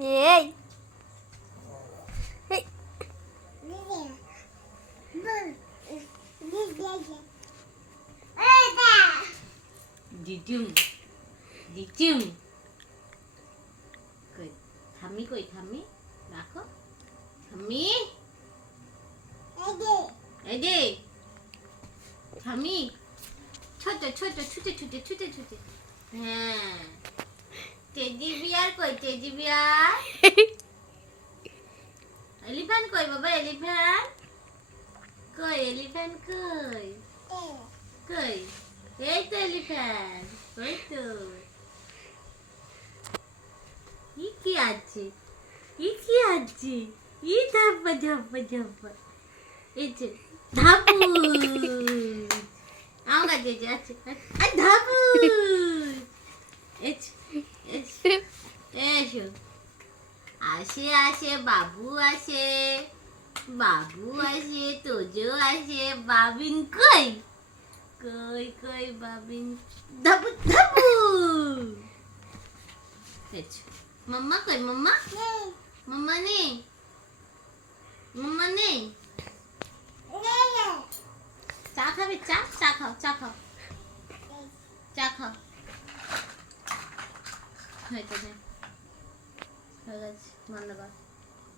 예이. 니쯤 니쯤 그 담미 거이 담미 나커 담미 에디 에디 담미 첫째 첫째 첫째 첫째 첫째 첫째 এলিফ্যান্ট কই বাবা এলিফ্যান্ট কই এলিফ্যান্ট কই কই এই তো এলিফ্যান্ট ওই তো ই কি আছে ই কি আছে ই ধাপ ধাপ ধাপ এই যে ধাপু আমার কাছে আছে ধাপু chứ à xe à xe bà bú à xe bà bú à xe tổ chứ à xe bà bình cười cười cười bà bình đập đập mama cười mama mama nè mama nè, nè. chả khóc bị chả chả khóc chả khóc chả khóc 对对对。Evet, ben de ben.